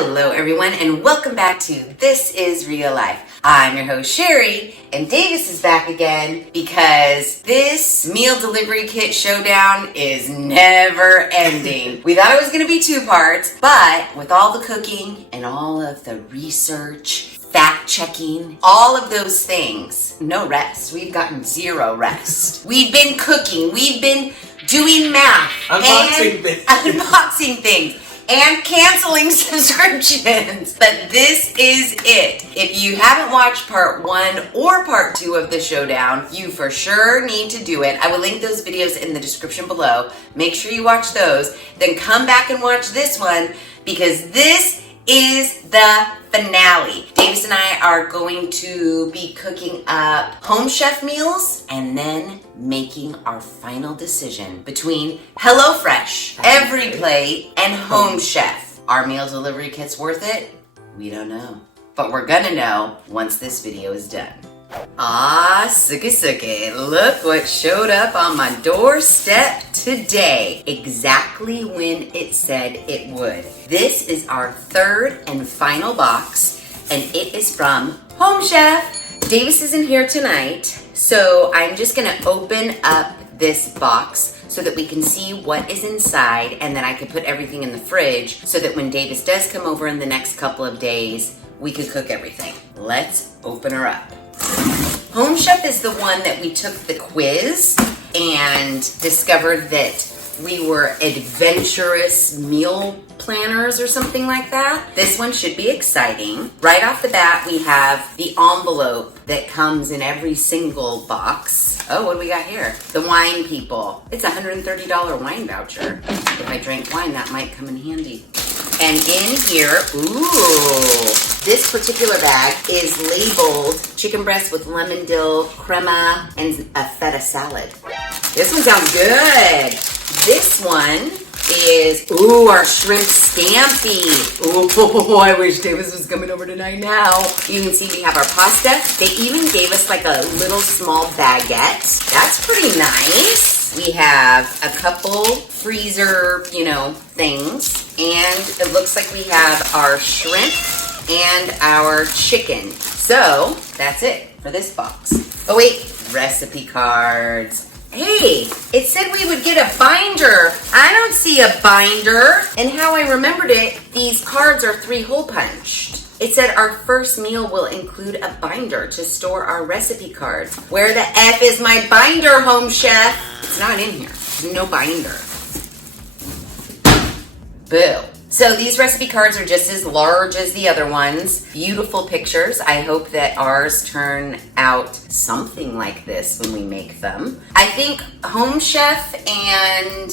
Hello everyone and welcome back to This Is Real Life. I'm your host Sheri and Davis is back again because this Meal Delivery Kit Showdown is never ending. We thought it was going to be 2 parts, but with all the cooking and all of the research, fact checking, all of those things, no rest. We've gotten 0 rest. We've been cooking, we've been doing math, unboxing things. And canceling subscriptions. But this is it. If you haven't watched part 1 or part 2 of the showdown, you for sure need to do it. I will link those videos in the description below. Make sure you watch those. Then come back and watch this one because this is the finale. Davis and I are going to be cooking up home chef meals and then making our final decision between HelloFresh, Every Plate, and Home Chef. Are meal delivery kits worth it? We don't know. But we're gonna know once this video is done. Ah, suki suki, look what showed up on my doorstep today. Exactly when it said it would. This is our 3rd and final box, and it is from Home Chef. Davis isn't here tonight, so I'm just gonna open up this box so that we can see what is inside, and then I can put everything in the fridge so that when Davis does come over in the next couple of days, we can cook everything. Let's open her up. Home Chef is the one that we took the quiz and discovered that we were adventurous meal planners or something like that. This one should be exciting. Right off the bat, we have the envelope that comes in every single box. Oh, what do we got here? The wine people. It's a $130 wine voucher. If I drank wine, that might come in handy. And in here, ooh, this particular bag is labeled chicken breast with lemon dill, crema, and a feta salad. This one sounds good. This one is, ooh, our shrimp scampi. Ooh, I wish Davis was coming over tonight now. You can see we have our pasta. They even gave us like a little small baguette. That's pretty nice. We have a couple freezer, things. And it looks like we have our shrimp and our chicken. So that's it for this box. Oh wait, recipe cards. Hey, it said we would get a binder. I don't see a binder. And how I remembered it, these cards are 3-hole punched. It said our first meal will include a binder to store our recipe cards. Where the F is my binder, Home Chef? It's not in here. There's no binder. Boo. So these recipe cards are just as large as the other ones. Beautiful pictures. I hope that ours turn out something like this when we make them. I think Home Chef and,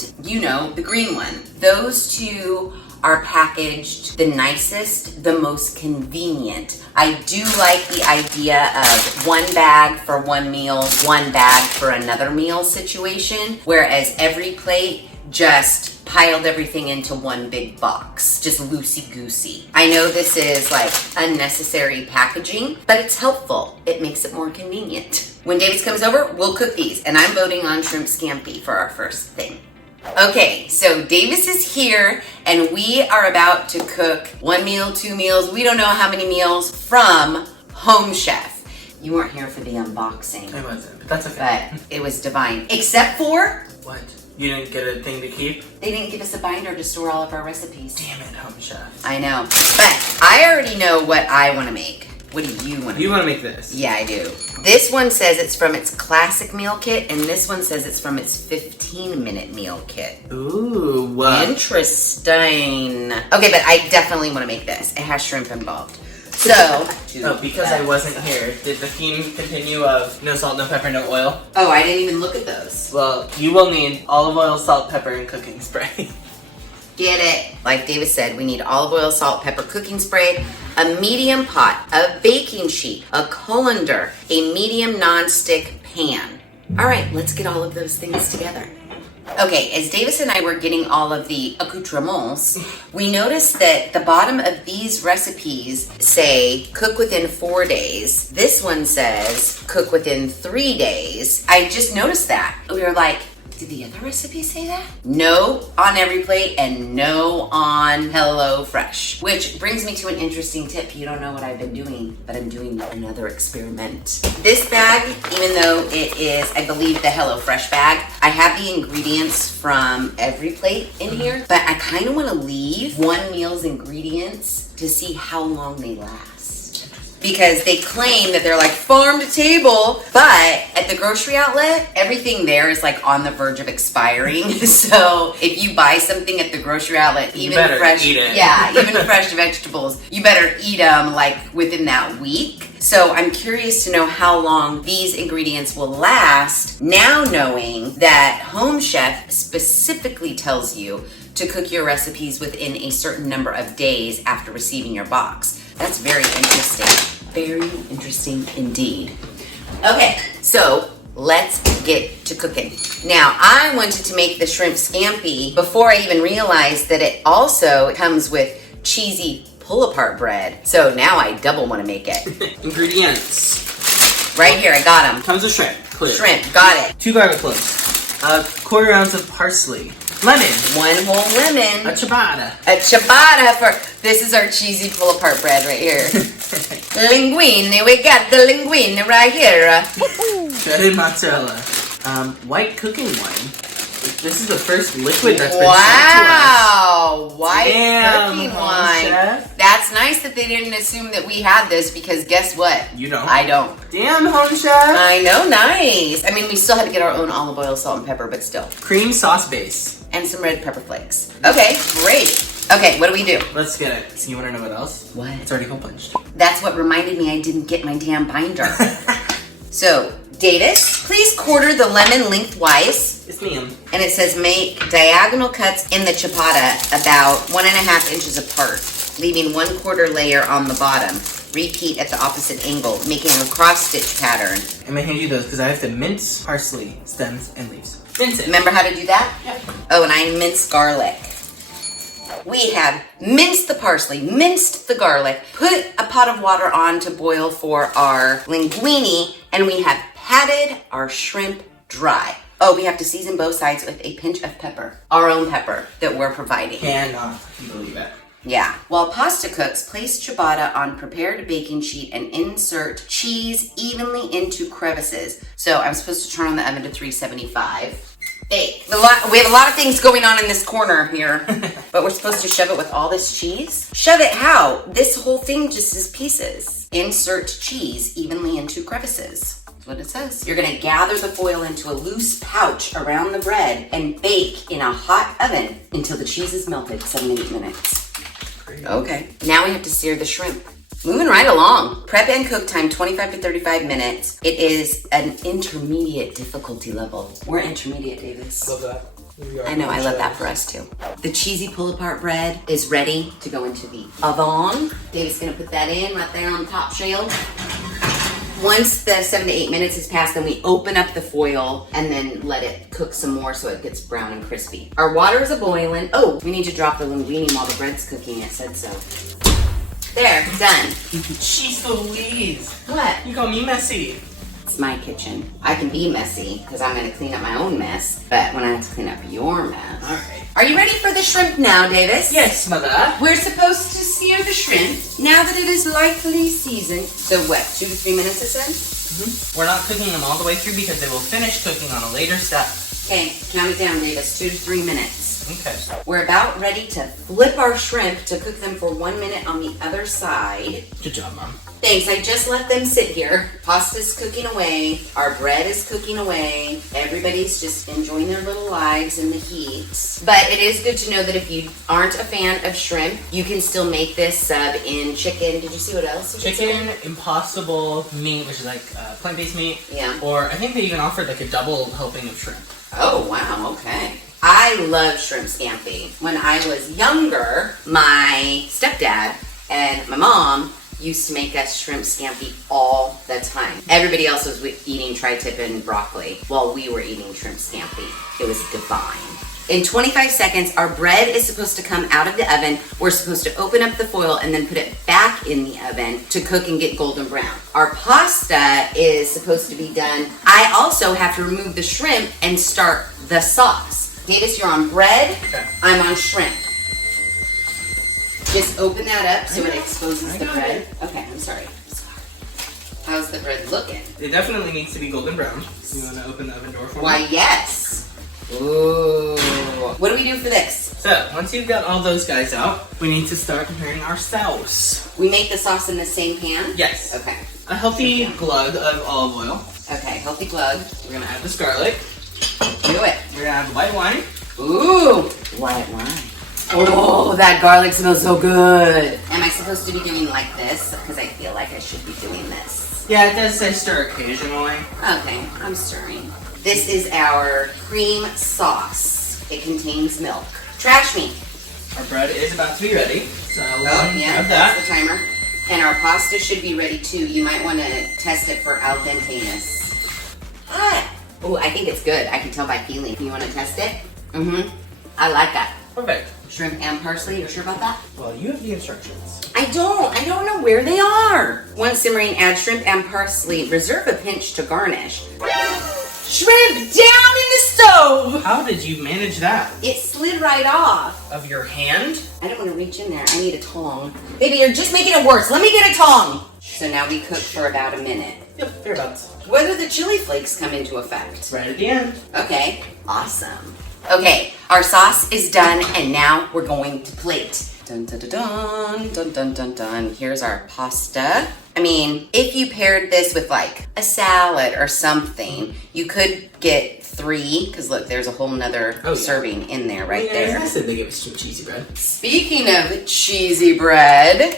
the green one, those 2 are packaged the nicest, the most convenient. I do like the idea of 1 bag for 1 meal, 1 bag for another meal situation, whereas Every Plate just piled everything into 1 big box, just loosey-goosey. I know this is like unnecessary packaging, but it's helpful. It makes it more convenient. When Davis comes over, we'll cook these, and I'm voting on shrimp scampi for our first thing. Okay, so Davis is here, and we are about to cook 1 meal, 2 meals, we don't know how many meals from Home Chef. You weren't here for the unboxing. I wasn't, but that's okay. But it was divine, except for... What? You didn't get a thing to keep? They didn't give us a binder to store all of our recipes. Damn it, Home Chef. I know. But I already know what I want to make. What do you want to make? You want to make this? Yeah, I do. This one says it's from its classic meal kit, and this one says it's from its 15-minute meal kit. Ooh, what? Interesting. Okay, but I definitely want to make this. It has shrimp involved. So, because I wasn't here, did the theme continue of no salt, no pepper, no oil? Oh, I didn't even look at those. Well, you will need olive oil, salt, pepper, and cooking spray. Get it? Like Davis said, we need olive oil, salt, pepper, cooking spray, a medium pot, a baking sheet, a colander, a medium non-stick pan. All right, let's get all of those things together. Okay, as Davis and I were getting all of the accoutrements, we noticed that the bottom of these recipes say cook within 4 days. This one says cook within 3 days. I just noticed that. We were like, Did the other recipe say that? No on every plate and no on Hello Fresh. Which brings me to an interesting tip. You don't know what I've been doing, but I'm doing another experiment. This bag, even though it is, I believe, the Hello Fresh bag, I have the ingredients from every plate in here, but I kind of want to leave one meal's ingredients to see how long they last. Because they claim that they're like farm to table, but at the grocery outlet, everything there is like on the verge of expiring. So if you buy something at the grocery outlet, even fresh, even fresh vegetables, you better eat them like within that week. So I'm curious to know how long these ingredients will last, now knowing that Home Chef specifically tells you to cook your recipes within a certain number of days after receiving your box. That's very interesting. Very interesting indeed. Okay, so let's get to cooking. Now, I wanted to make the shrimp scampi before I even realized that it also comes with cheesy pull-apart bread. So now I double want to make it. Ingredients. Right here, I got them. Comes with shrimp. Clear. Shrimp, got it. 2 garlic cloves. A quarter ounce of parsley. Lemon. 1 whole lemon. A ciabatta. A ciabatta for, this is our cheesy pull-apart bread right here. Linguine, we got the linguine right here. Shredded mozzarella. White cooking wine. This is the first liquid that's been sent to us. Wow, white cooking Home wine. Chef. That's nice that they didn't assume that we had this because guess what? You don't. I don't. Damn, Home Chef. I know, nice. I mean, we still had to get our own olive oil, salt, and pepper, but still. Cream sauce base. And some red pepper flakes. Okay, great. Okay, what do we do? Let's get it. So you want to know what else? What? It's already hole punched. That's what reminded me I didn't get my damn binder. So, Davis, please quarter the lemon lengthwise. Yes, ma'am. And it says make diagonal cuts in the ciabatta about 1.5 inches apart, leaving 1/4 layer on the bottom. Repeat at the opposite angle, making a cross stitch pattern. I'm gonna hand you those because I have to mince parsley, stems, and leaves. Mince it. Remember how to do that? Yep. Oh, and I minced garlic. We have minced the parsley, minced the garlic, put a pot of water on to boil for our linguine, and we have patted our shrimp dry. Oh, we have to season both sides with a pinch of pepper. Our own pepper that we're providing. Cannot believe it. Yeah. While pasta cooks, place ciabatta on prepared baking sheet and insert cheese evenly into crevices. So I'm supposed to turn on the oven to 375. Bake. We have a lot of things going on in this corner here, but we're supposed to shove it with all this cheese? Shove it how? This whole thing just is pieces. Insert cheese evenly into crevices. That's what it says. You're gonna gather the foil into a loose pouch around the bread and bake in a hot oven until the cheese is melted, 7 to 8 minutes. Great. Okay. Now we have to sear the shrimp. Moving right along. Prep and cook time 25 to 35 minutes. It is an intermediate difficulty level. We're intermediate, Davis. Love that. I know, I love that for us too. The cheesy pull-apart bread is ready to go into the oven. David's gonna put that in right there on the top shelf. Once the 7 to 8 minutes has passed, then we open up the foil and then let it cook some more so it gets brown and crispy. Our water is a-boiling. Oh, we need to drop the linguine while the bread's cooking, it said so. There, done. Jeez Louise. What? You call me messy. It's my kitchen. I can be messy because I'm gonna clean up my own mess, but when I have to clean up your mess. All right. Are you ready for the shrimp now, Davis? Yes, mother. We're supposed to sear the shrimp now that it is lightly seasoned. So what, 2 to 3 minutes it said? Mm-hmm. We're not cooking them all the way through because they will finish cooking on a later step. Okay, count it down, Davis. 2 to 3 minutes. Okay. We're about ready to flip our shrimp to cook them for 1 minute on the other side. Good job, Mom. Thanks, I just let them sit here. Pasta's cooking away, our bread is cooking away. Everybody's just enjoying their little lives in the heat. But it is good to know that if you aren't a fan of shrimp, you can still make this sub in chicken. Did you see what else? Chicken, impossible meat, which is like plant-based meat. Yeah. Or I think they even offered like a double helping of shrimp. Oh, wow, okay. I love shrimp scampi. When I was younger, my stepdad and my mom used to make us shrimp scampi all the time. Everybody else was eating tri-tip and broccoli while we were eating shrimp scampi. It was divine. In 25 seconds, our bread is supposed to come out of the oven. We're supposed to open up the foil and then put it back in the oven to cook and get golden brown. Our pasta is supposed to be done. I also have to remove the shrimp and start the sauce. Davis, you're on bread. Okay. I'm on shrimp. Just open that up so it exposes the bread. Okay, I'm sorry. How's the bread looking? It definitely needs to be golden brown. So you want to open the oven door for me? Why, yes. Ooh. What do we do for this? So, once you've got all those guys out, we need to start preparing our sauce. We make the sauce in the same pan? Yes. Okay. A healthy glug of olive oil. Okay, healthy glug. We're going to add the garlic. Do it. We're going to add the white wine. Ooh, white wine. Oh, that garlic smells so good. Am I supposed to be doing like this? Because I feel like I should be doing this. Yeah, it does say stir occasionally. Okay, I'm stirring. This is our cream sauce. It contains milk. Trash me. Our bread is about to be ready. So we'll grab that's that. the timer. And our pasta should be ready too. You might want to test it for al denteness. Ah. Oh, I think it's good. I can tell by feeling. You want to test it? Mm-hmm. I like that. Perfect. Shrimp and parsley. You sure about that? Well, you have the instructions. I don't know where they are. Once simmering, add shrimp and parsley. Reserve a pinch to garnish. Shrimp down in the stove! How did you manage that? It slid right off. Of your hand? I don't want to reach in there. I need a tong. Baby, you're just making it worse. Let me get a tong. So now we cook for about a minute. Yep, thereabouts. When do the chili flakes come into effect? Right at the end. Okay, awesome. Okay, our sauce is done, and now we're going to plate. Dun dun dun dun dun dun dun dun. Here's our pasta. I mean, if you paired this with like a salad or something, you could get 3, because look, there's a whole nother serving in there right there. I said they gave us some cheesy bread. Speaking of cheesy bread,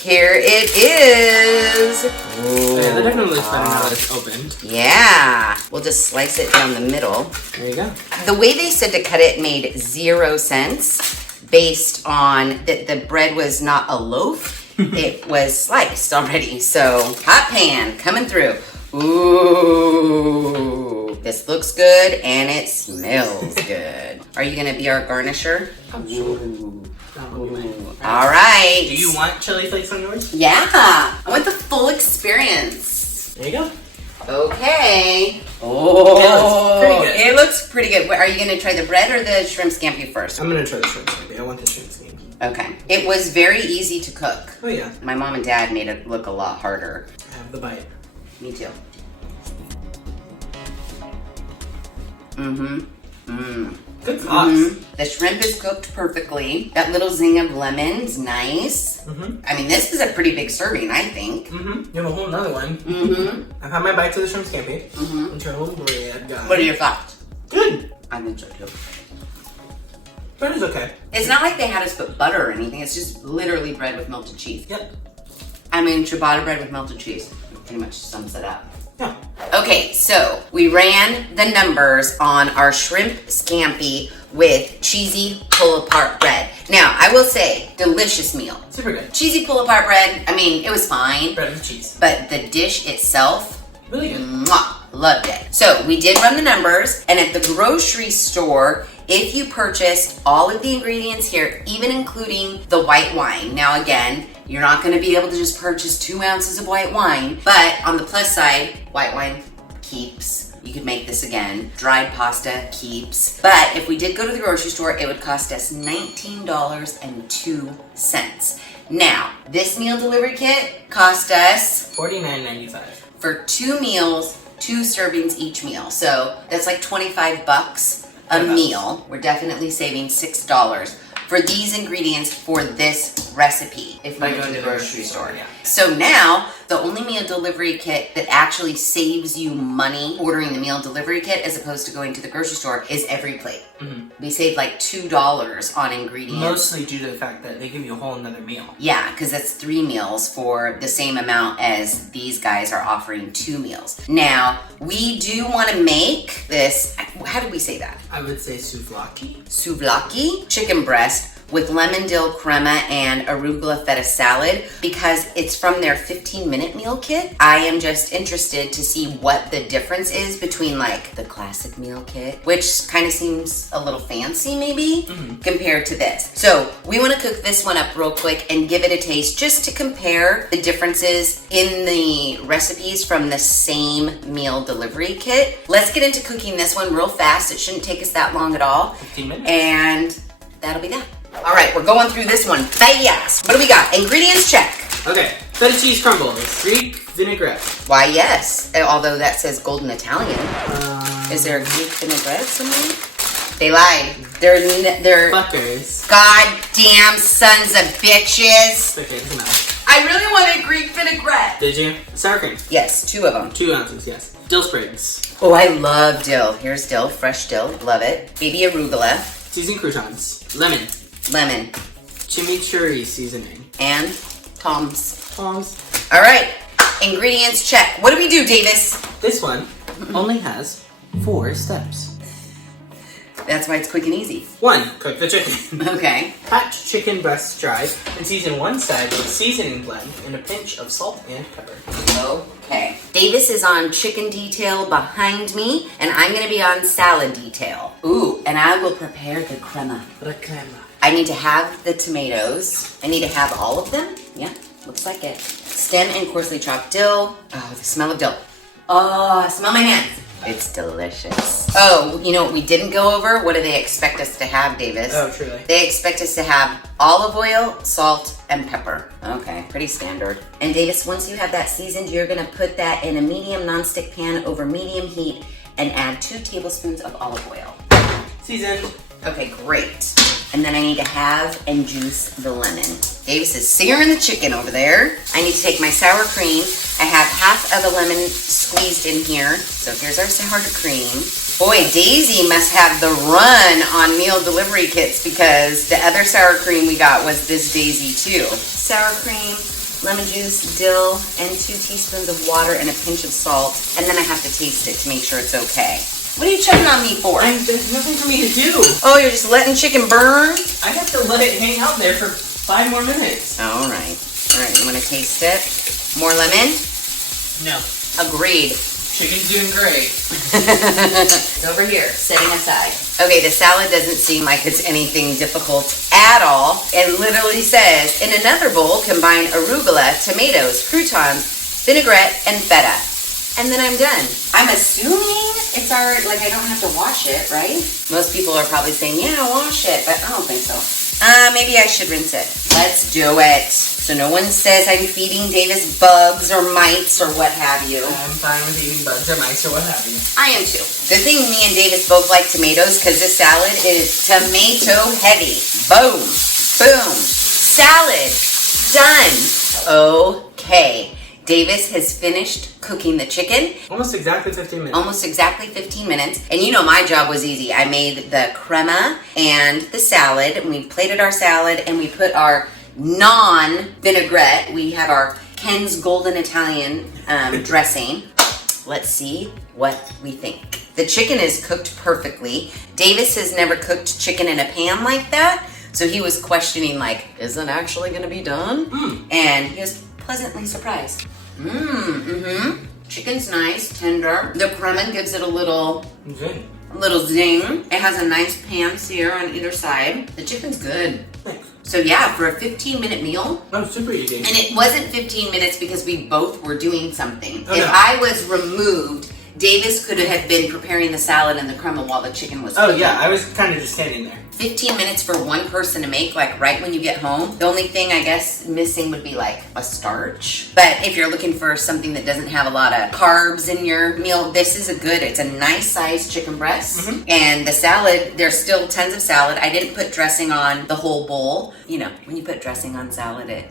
here it is. Yeah, that definitely looks better now that it's opened. Yeah. We'll just slice it down the middle. There you go. The way they said to cut it made 0 sense based on that the bread was not a loaf. It was sliced already. So hot pan coming through. Ooh. This looks good and it smells good. Are you going to be our garnisher? I'm sure. All right. Do you want chili flakes on yours? Yeah. I want the full experience. There you go. Okay. Oh, it looks pretty good. It looks pretty good. Are you going to try the bread or the shrimp scampi first? I'm going to try the shrimp scampi. I want the shrimp scampi. Okay. It was very easy to cook. Oh, yeah. My mom and dad made it look a lot harder. Have the bite. Me too. Mm-hmm. Mm. Good sauce. Mm-hmm. The shrimp is cooked perfectly. That little zing of lemon's nice. Mm-hmm. I mean, this is a pretty big serving, I think. Mm-hmm. You have a whole nother one. Mm-hmm. I've had my bites of the shrimp scampi. Mm-hmm. Internal bread guy. What are your thoughts? Good. I think so too. Bread is okay. It's not like they had us put butter or anything. It's just literally bread with melted cheese. Yep. I mean, ciabatta bread with melted cheese. Pretty much sums it up. Yeah. Okay, so we ran the numbers on our shrimp scampi with cheesy pull-apart bread. Now, I will say, delicious meal. Super good. Cheesy pull-apart bread, I mean, it was fine. Bread with cheese. But the dish itself, Really good. mwah, loved it. So we did run the numbers, and at the grocery store, if you purchased all of the ingredients here, even including the white wine. Now again, you're not gonna be able to just purchase 2 ounces of white wine, but on the plus side, white wine keeps. You could make this again. Dried pasta keeps. But if we did go to the grocery store, it would cost us $19.02. Now, this meal delivery kit cost us $49.95. for 2 meals, 2 servings each meal. So that's like $25 a meal. We're definitely saving $6 for these ingredients for this recipe if we go to the grocery store. Yeah. So now, the only meal delivery kit that actually saves you money ordering the meal delivery kit as opposed to going to the grocery store is Every Plate. Mm-hmm. We saved like $2 on ingredients. Mostly due to the fact that they give you a whole another meal. Yeah, because that's 3 meals for the same amount as these guys are offering 2 meals. Now, we do want to make this, how did we say that? I would say souvlaki. Souvlaki chicken breast with lemon dill crema and arugula feta salad because it's from their 15-minute meal kit. I am just interested to see what the difference is between like the classic meal kit, which kind of seems a little fancy maybe, compared to this. So we want to cook this one up real quick and give it a taste just to compare the differences in the recipes from the same meal delivery kit. Let's get into cooking this one real fast. It shouldn't take us that long at all. 15 minutes. And that'll be that. All right, we're going through this one fast. What do we got? Ingredients check. Okay, feta cheese crumbles, Greek vinaigrette. Why, yes. Although that says golden Italian. Is there a Greek vinaigrette somewhere? They lied. They're Fuckers. goddamn sons of bitches. Okay, doesn't matter. I really wanted Greek vinaigrette. Did you? Sour cream. Yes, 2 of them. 2 ounces, yes. Dill sprigs. Oh, I love dill. Here's dill, fresh dill. Love it. Baby arugula. Seasoned croutons. Lemon. Lemon. Chimichurri seasoning. And Tom's. Palms. All right, ingredients check. What do we do, Davis? This one only has 4 steps. That's why it's quick and easy. 1. Cook the chicken. Okay. Pat chicken breasts dry and season one side with seasoning blend and a pinch of salt and pepper. Okay. Davis is on chicken detail behind me, and I'm gonna be on salad detail. Ooh, and I will prepare the crema. I need to have the tomatoes. I need to have all of them. Yeah, looks like it. Stem and coarsely chopped dill. Oh, the smell of dill. Oh, smell my hands. It's delicious. Oh, you know what we didn't go over? What do they expect us to have, Davis? Oh, truly. They expect us to have olive oil, salt, and pepper. Okay, pretty standard. And Davis, once you have that seasoned, you're gonna put that in a medium nonstick pan over medium heat and add 2 tablespoons of olive oil. Seasoned. Okay, great. And then I need to halve and juice the lemon. Davis is searing the chicken over there. I need to take my sour cream. I have half of a lemon squeezed in here. So here's our sour cream. Boy, Daisy must have the run on meal delivery kits because the other sour cream we got was this Daisy too. Sour cream, lemon juice, dill, and 2 teaspoons of water and a pinch of salt. And then I have to taste it to make sure it's okay. What are you checking on me for? There's nothing for me to do. Oh, you're just letting chicken burn? I have to let it hang out there for 5 more minutes. All right. All right, you want to taste it? More lemon? No. Agreed. Chicken's doing great. It's over here, setting aside. Okay, the salad doesn't seem like it's anything difficult at all. It literally says, in another bowl, combine arugula, tomatoes, croutons, vinaigrette, and feta. And then I'm done. I'm assuming it's already, like I don't have to wash it, right? Most people are probably saying, yeah, wash it, but I don't think so. Maybe I should rinse it. Let's do it. So no one says I'm feeding Davis bugs or mites or what have you. I'm fine with eating bugs or mice or what have you. I am too. Good thing me and Davis both like tomatoes because this salad is tomato heavy. Boom. Boom. Salad. Done. Okay. Davis has finished cooking the chicken. Almost exactly 15 minutes. Almost exactly 15 minutes. And you know my job was easy. I made the crema and the salad. And we plated our salad and we put our non-vinaigrette. We have our Ken's Golden Italian dressing. Let's see what we think. The chicken is cooked perfectly. Davis has never cooked chicken in a pan like that. So he was questioning like, is it actually gonna be done? And he was pleasantly surprised. Chicken's nice, tender. The crema gives it a little zing. It has a nice pan sear on either side. The chicken's good. Thanks. So yeah, for a 15-minute meal. Oh, super easy. And it wasn't 15 minutes because we both were doing something. Oh, if no. I was removed, Davis could have been preparing the salad and the crema while the chicken was cooking. Oh yeah, I was kind of just standing there. 15 minutes for one person to make, like right when you get home. The only thing I guess missing would be like a starch. But if you're looking for something that doesn't have a lot of carbs in your meal, this is it's a nice sized chicken breast. And the salad, there's still tons of salad. I didn't put dressing on the whole bowl. You know, when you put dressing on salad, it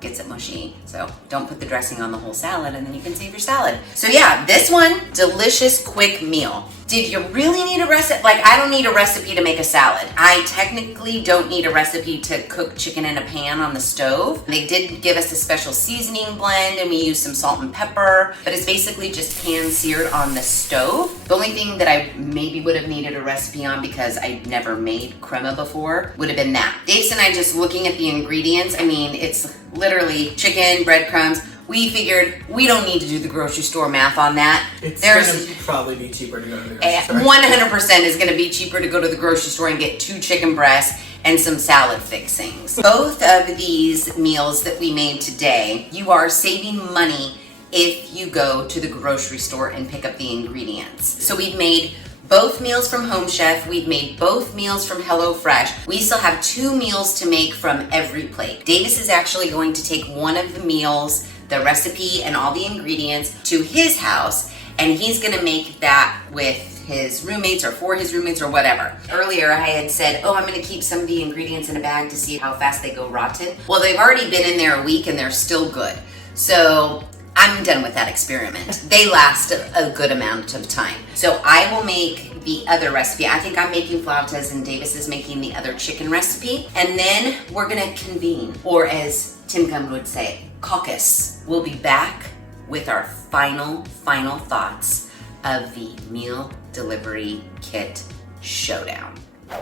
gets it mushy. So don't put the dressing on the whole salad and then you can save your salad. So yeah, this one, delicious quick meal. Did you really need a recipe? Like, I don't need a recipe to make a salad. I technically don't need a recipe to cook chicken in a pan on the stove. They did give us a special seasoning blend and we used some salt and pepper, but it's basically just pan seared on the stove. The only thing that I maybe would have needed a recipe on, because I'd never made crema before, would have been that. Dave's and I just looking at the ingredients, I mean, it's literally chicken, breadcrumbs. We figured we don't need to do the grocery store math on that. It's going to probably be cheaper to go to the grocery store. 100% is going to be cheaper to go to the grocery store and get 2 chicken breasts and some salad fixings. Both of these meals that we made today, you are saving money if you go to the grocery store and pick up the ingredients. So we've made both meals from Home Chef. We've made both meals from HelloFresh. We still have 2 meals to make from Every Plate. Davis is actually going to take one of the meals, the recipe and all the ingredients, to his house, and he's gonna make that with his roommates or for his roommates or whatever. Earlier I had said, oh, I'm gonna keep some of the ingredients in a bag to see how fast they go rotten. Well, they've already been in there a week and they're still good. So I'm done with that experiment. They last a good amount of time. So I will make the other recipe. I think I'm making flautas and Davis is making the other chicken recipe. And then we're gonna convene, or as Tim Gunn would say, caucus. We'll be back with our final thoughts of the Meal Delivery Kit Showdown.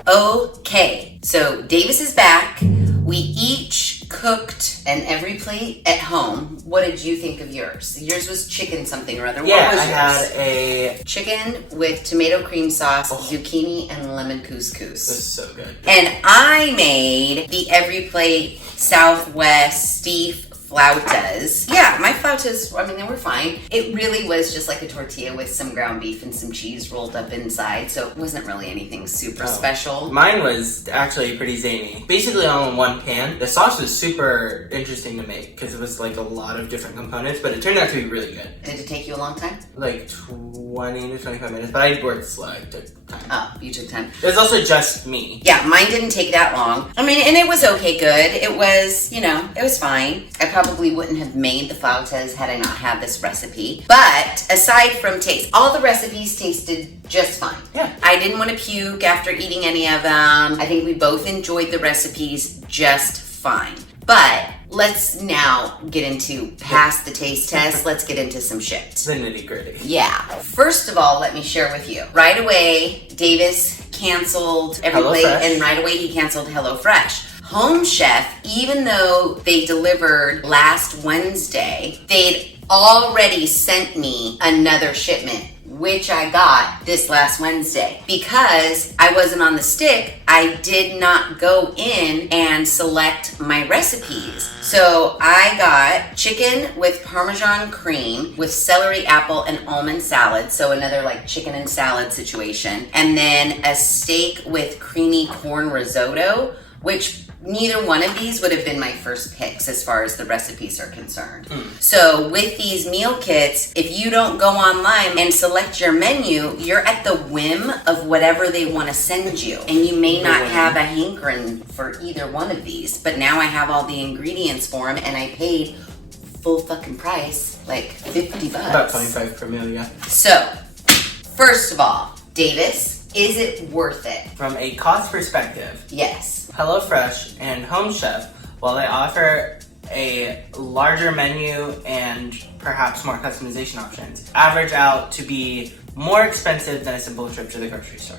Okay, so Davis is back. We each cooked an Every Plate at home. What did you think of yours? Yours was chicken something or other. Yeah, what was I yours? had a chicken with tomato cream sauce, zucchini, and lemon couscous. This is so good. And I made the Every Plate Southwest beef flautas. Yeah, my flautas, I mean, they were fine. It really was just like a tortilla with some ground beef and some cheese rolled up inside, so it wasn't really anything super special. Mine was actually pretty zany. Basically all in one pan. The sauce was super interesting to make because it was like a lot of different components, but it turned out to be really good. Did it take you a long time? Like 20 to 25 minutes, but I worked slow. I took time. Oh, you took time. It was also just me. Yeah, mine didn't take that long. I mean, and it was okay good. It was, you know, it was fine. I probably wouldn't have made the flautas had I not had this recipe. But aside from taste, all the recipes tasted just fine. Yeah. I didn't want to puke after eating any of them. I think we both enjoyed the recipes just fine. But let's now get into past the taste test. Let's get into some shit. The nitty gritty. Yeah. First of all, let me share with you. Right away, Davis canceled Every Plate, and right away he canceled HelloFresh. Home Chef, even though they delivered last Wednesday, they'd already sent me another shipment, which I got this last Wednesday. Because I wasn't on the stick, I did not go in and select my recipes. So I got chicken with Parmesan cream with celery, apple, and almond salad. So another like chicken and salad situation. And then a steak with creamy corn risotto, which neither one of these would have been my first picks as far as the recipes are concerned. So with these meal kits, if you don't go online and select your menu, you're at the whim of whatever they want to send you. And you may not have a hankering for either one of these, but now I have all the ingredients for them and I paid full fucking price, like $50. About 25 per meal, yeah. So, first of all, Davis, is it worth it? From a cost perspective, Yes. HelloFresh and Home Chef, while they offer a larger menu and perhaps more customization options, average out to be more expensive than a simple trip to the grocery store.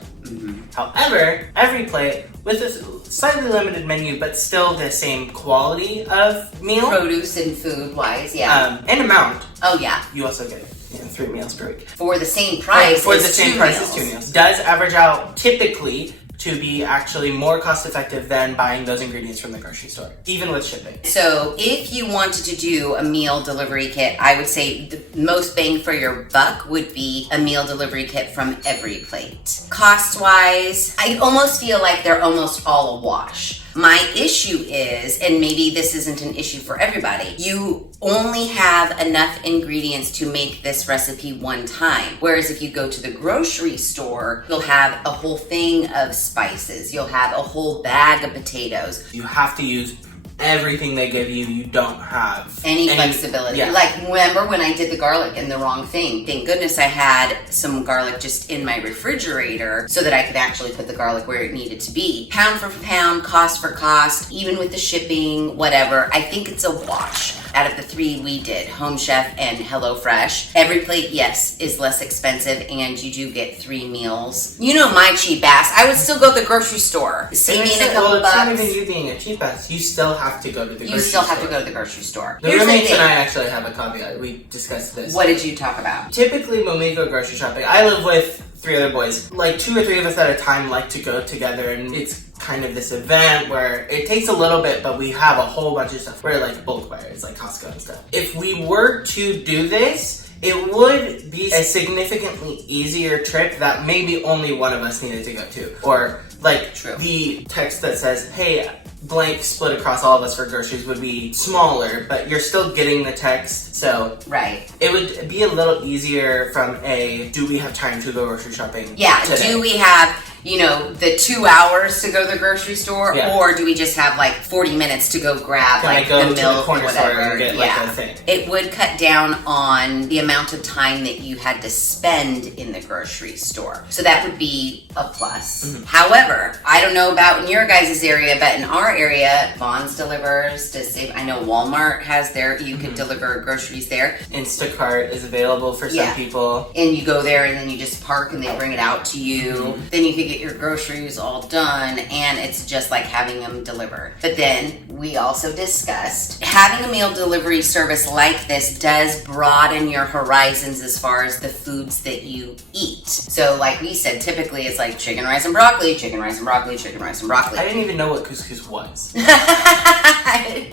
However, Every Plate, with a slightly limited menu, but still the same quality of meal. Produce and food wise, yeah. And amount. Oh yeah. You also get 3 meals per week. For the same price. For the as same 2 price meals. as 2 meals. Does average out typically to be actually more cost effective than buying those ingredients from the grocery store, even with shipping. So if you wanted to do a meal delivery kit, I would say the most bang for your buck would be a meal delivery kit from Every Plate. Cost wise, I almost feel like they're almost all a wash. My issue is, and maybe this isn't an issue for everybody, you only have enough ingredients to make this recipe one time. Whereas if you go to the grocery store, you'll have a whole thing of spices. You'll have a whole bag of potatoes. You have to use everything they give you, you don't have any flexibility. Yeah. Like, remember when I did the garlic and the wrong thing? Thank goodness I had some garlic just in my refrigerator so that I could actually put the garlic where it needed to be. Pound for pound, cost for cost, even with the shipping, whatever. I think it's a wash. Out of the 3 we did, Home Chef and HelloFresh, every plate, yes, is less expensive, and you do get 3 meals. You know my cheap ass. I would still go to the grocery store. Save me a couple bucks. It's not even you being a cheap ass. You still have to go to the grocery store. You still have to go to the grocery store. The roommates and I actually have a caveat. We discussed this. What did you talk about? Typically, when we go grocery shopping, I live with 3 other boys. Like 2 or 3 of us at a time like to go together, and it's kind of this event where it takes a little bit, but we have a whole bunch of stuff. We're like bulk buyers, like Costco and stuff. If we were to do this, it would be a significantly easier trip that maybe only one of us needed to go to. Or like the text that says, hey, blank split across all of us for groceries would be smaller, but you're still getting the text. So right, it would be a little easier from a, do we have time to go grocery shopping today? Do we have, you know, the 2 hours to go to the grocery store, or do we just have like 40 minutes to go grab like the milk or whatever? And get, like, a thing? It would cut down on the amount of time that you had to spend in the grocery store. So that would be a plus. Mm-hmm. However, I don't know about in your guys' area, but in our area, Vons delivers to save. I know Walmart has their, you can deliver groceries there. Instacart is available for some people. And you go there and then you just park and they bring it out to you. Mm-hmm. Then you can get your groceries all done, and it's just like having them delivered. But then we also discussed having a meal delivery service like this does broaden your horizons as far as the foods that you eat. So like we said, typically it's like chicken, rice, and broccoli, chicken, rice, and broccoli, chicken, rice, and broccoli. I didn't even know what couscous was.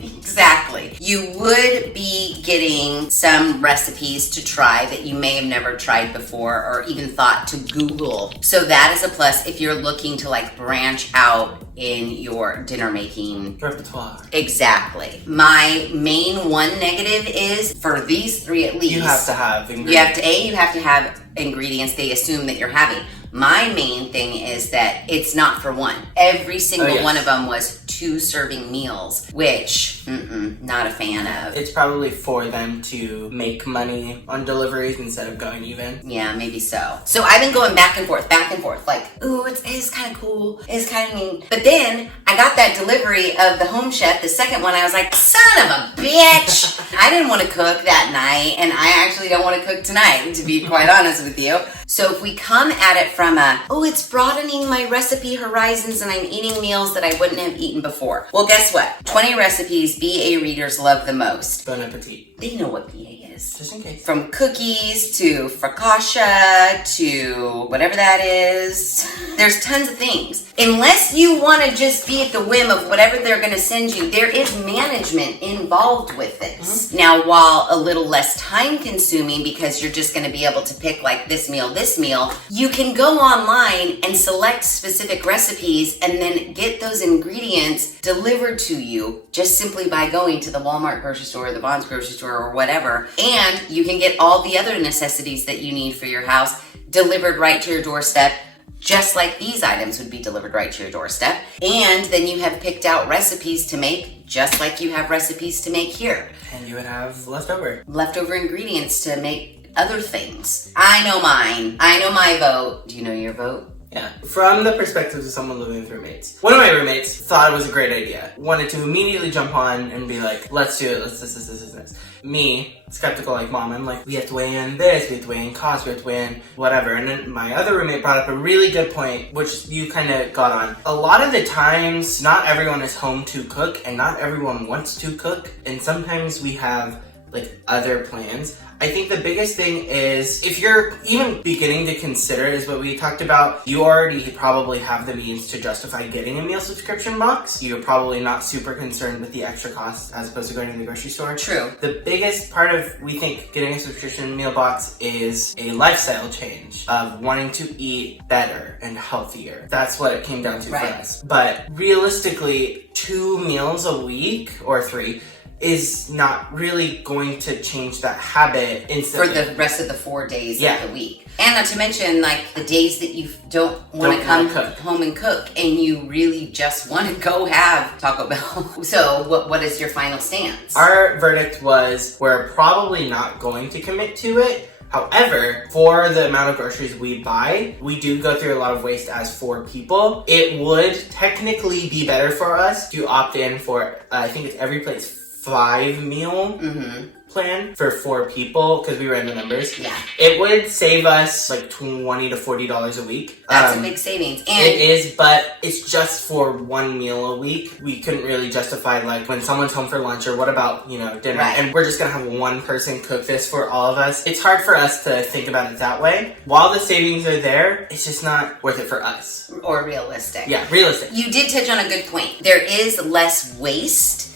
Exactly. You would be getting some recipes to try that you may have never tried before or even thought to Google. So that is a plus if you're looking to like branch out in your dinner making repertoire. Exactly. My main one negative is for these 3 at least. You have to have ingredients. You have to have ingredients they assume that you're having. My main thing is that it's not for one. Every single one of them was 2 serving meals, which not a fan of. It's probably for them to make money on deliveries instead of going even. Yeah, maybe so. So I've been going back and forth, like, ooh, it's kind of cool, it's kind of neat. But then I got that delivery of the Home Chef, the second one, I was like, son of a bitch! I didn't want to cook that night, and I actually don't want to cook tonight, to be quite honest with you. So if we come at it from it's broadening my recipe horizons and I'm eating meals that I wouldn't have eaten before. Well, guess what? 20 recipes BA readers love the most. Bon appetit. They know what BA is. Just in case. From cookies to focaccia to whatever that is. There's tons of things. Unless you want to just be at the whim of whatever they're going to send you, there is management involved with this. Mm-hmm. Now, while a little less time consuming because you're just going to be able to pick like this meal, you can go online and select specific recipes and then get those ingredients delivered to you just simply by going to the Walmart grocery store or the Vons grocery store or whatever. And you can get all the other necessities that you need for your house delivered right to your doorstep, just like these items would be delivered right to your doorstep. And then you have picked out recipes to make just like you have recipes to make here. And you would have leftover ingredients to make other things. I know mine. I know my vote. Do you know your vote? Yeah. From the perspective of someone living with roommates, one of my roommates thought it was a great idea. Wanted to immediately jump on and be like, let's do it. Let's this. Me, skeptical like mom, I'm like, we have to weigh in this, we have to weigh in cost, we have to weigh in whatever. And then my other roommate brought up a really good point, which you kind of got on. A lot of the times, not everyone is home to cook and not everyone wants to cook. And sometimes we have like other plans. I think the biggest thing is if you're even beginning to consider is what we talked about, you already probably have the means to justify getting a meal subscription box. You're probably not super concerned with the extra cost as opposed to going to the grocery store. True. The biggest part of, we think, getting a subscription meal box is a lifestyle change of wanting to eat better and healthier. That's what it came down to for us. But realistically, 2 meals a week or 3 is not really going to change that habit instantly. For the rest of the 4 days Yeah. of the week. And not to mention, like, the days that you don't want to come home and cook, and you really just want to go have Taco Bell. So what is your final stance? Our verdict was we're probably not going to commit to it. However, for the amount of groceries we buy, we do go through a lot of waste as 4 people. It would technically be better for us to opt in for, I think it's every plate's 5 meal plan for 4 people, because we ran the numbers. Yeah. It would save us like $20 to $40 a week. That's a big savings. And it is, but it's just for 1 meal a week. We couldn't really justify, like, when someone's home for lunch, or what about, dinner? Right. And we're just gonna have one person cook this for all of us. It's hard for us to think about it that way. While the savings are there, it's just not worth it for us. Or realistic. Yeah, realistic. You did touch on a good point. There is less waste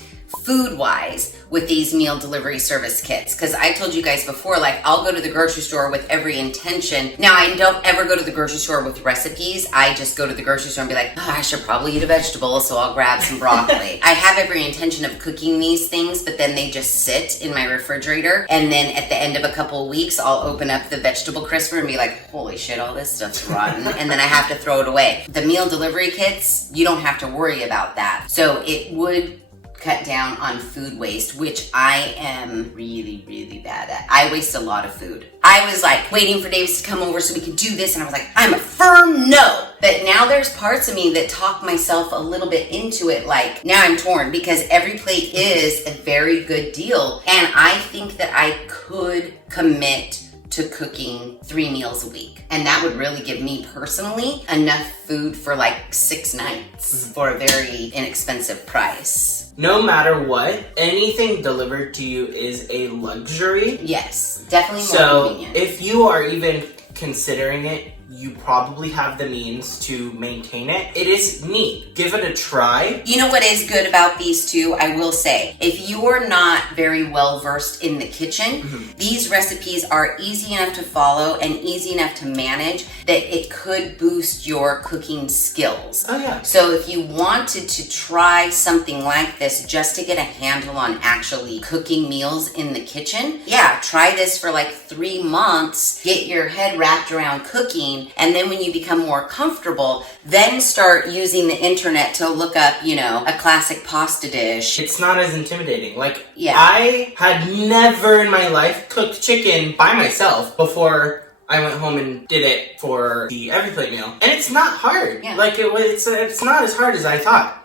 food-wise with these meal delivery service kits, because I told you guys before, like, I'll go to the grocery store with every intention. Now, I don't ever go to the grocery store with recipes. I just go to the grocery store and be like, I should probably eat a vegetable, so I'll grab some broccoli. I have every intention of cooking these things, but then they just sit in my refrigerator, and then at the end of a couple of weeks, I'll open up the vegetable crisper and be like, holy shit, all this stuff's rotten, and then I have to throw it away. The meal delivery kits, you don't have to worry about that. So it would cut down on food waste, which I am really, really bad at. I waste a lot of food. I was like waiting for Davis to come over so we could do this, and I was like, I'm a firm no. But now there's parts of me that talk myself a little bit into it. Like, now I'm torn, because every plate is a very good deal, and I think that I could commit to cooking 3 meals a week. And that would really give me personally enough food for like 6 nights for a very inexpensive price. No matter what, anything delivered to you is a luxury. Yes, definitely more So convenient. if you are even considering it, you probably have the means to maintain it. It is neat. Give it a try. You know what is good about these two? I will say, if you're not very well versed in the kitchen, these recipes are easy enough to follow and easy enough to manage that it could boost your cooking skills. Oh yeah. So if you wanted to try something like this just to get a handle on actually cooking meals in the kitchen, yeah, try this for like 3 months, get your head wrapped around cooking, and then when you become more comfortable, then start using the internet to look up, a classic pasta dish. It's not as intimidating. Like, Yeah. I had never in my life cooked chicken by myself before I went home and did it for the every plate meal. And it's not hard. Yeah. Like, it's not as hard as I thought.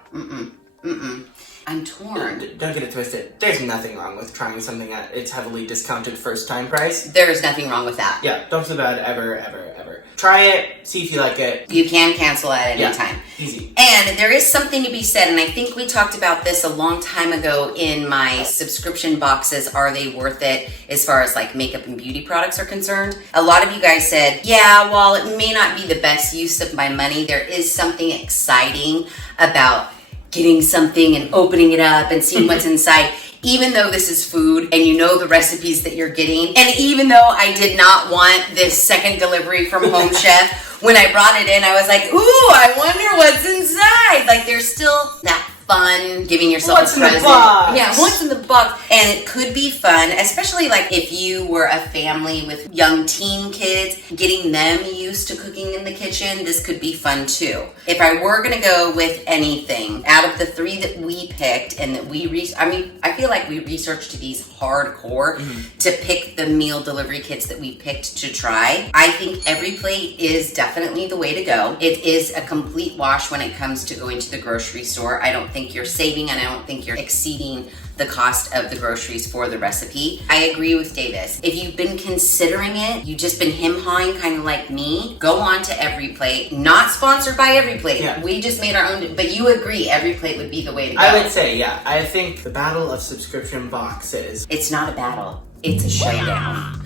I'm torn. Don't get it twisted. There's nothing wrong with trying something at its heavily discounted first time price. There is nothing wrong with that. Yeah, don't feel bad ever, ever, ever. Try it, see if you like it. You can cancel at any Yeah, time. easy. And there is something to be said, and I think we talked about this a long time ago in my subscription boxes, are they worth it, as far as like makeup and beauty products are concerned. A lot of you guys said, yeah, while it may not be the best use of my money, there is something exciting about getting something and opening it up and seeing what's inside. Even though this is food and you know the recipes that you're getting, and even though I did not want this second delivery from Home Chef, when I brought it in, I was like, ooh, I wonder what's inside. Like, there's still that fun giving yourself What's a in the present. box? Yeah, what's in the box? And it could be fun, especially like if you were a family with young teen kids, getting them used to cooking in the kitchen, this could be fun too. If I were gonna go with anything, out of the 3 that we picked and that I feel like we researched these hardcore to pick the meal delivery kits that we picked to try. I think every plate is definitely the way to go. It is a complete wash when it comes to going to the grocery store. I don't think you're saving, and I don't think you're exceeding the cost of the groceries for the recipe. I agree with Davis. If you've been considering it, you've just been him-hawing kind of like me, go on to Every Plate. Not sponsored by Every Plate. Yeah. We just made our own, but you agree Every Plate would be the way to go. I would say, yeah. I think the battle of subscription boxes. It's not a battle. It's a showdown.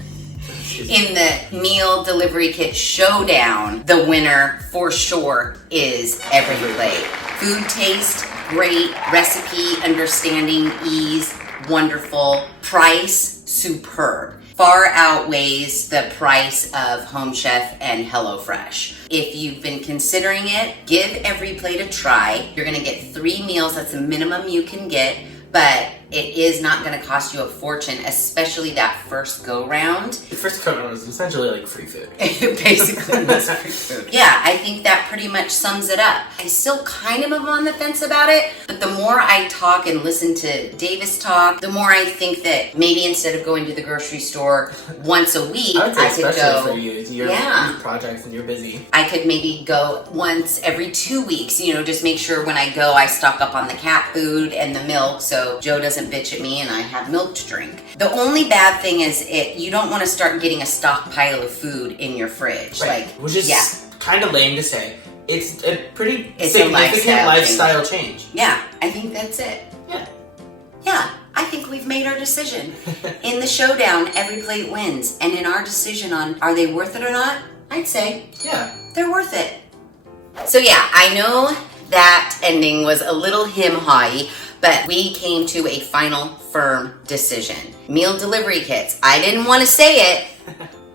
In the Meal Delivery Kit Showdown, the winner for sure is Every Plate. Food taste, great. Recipe, understanding, ease, wonderful. Price, superb. Far outweighs the price of Home Chef and HelloFresh. If you've been considering it, give Every Plate a try. You're gonna get 3 meals. That's the minimum you can get. But it is not going to cost you a fortune, especially that first go round. The first go round is essentially like free food. Basically, that's free food. Yeah, I think that pretty much sums it up. I still kind of am on the fence about it, but the more I talk and listen to Davis talk, the more I think that maybe instead of going to the grocery store once a week, I would say I could especially go. for you, your projects and you're busy. I could maybe go once every 2 weeks, just make sure when I go I stock up on the cat food and the milk so Joe doesn't bitch at me and I have milk to drink. The only bad thing is you don't want to start getting a stockpile of food in your fridge. Right. Which is kind of lame to say. It's a pretty It's significant a lifestyle change. Yeah, I think that's it. Yeah. Yeah, I think we've made our decision. In the showdown, every plate wins. And in our decision on are they worth it or not, I'd say they're worth it. So yeah, I know that ending was a little him-hawy, but we came to a final firm decision. Meal delivery kits. I didn't want to say it,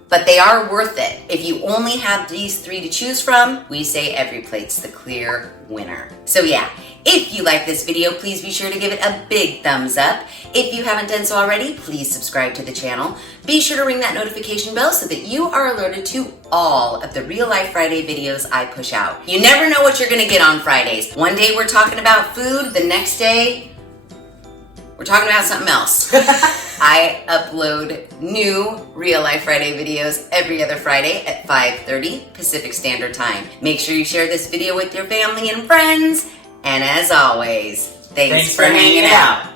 but they are worth it. If you only have these 3 to choose from, we say every plate's the clear winner. So yeah, if you like this video, please be sure to give it a big thumbs up. If you haven't done so already, please subscribe to the channel. Be sure to ring that notification bell so that you are alerted to all of the Real Life Friday videos I push out. You never know what you're gonna get on Fridays. One day we're talking about food, the next day we're talking about something else. I upload new Real Life Friday videos every other Friday at 5:30 Pacific Standard Time. Make sure you share this video with your family and friends. And as always, thanks for hanging out.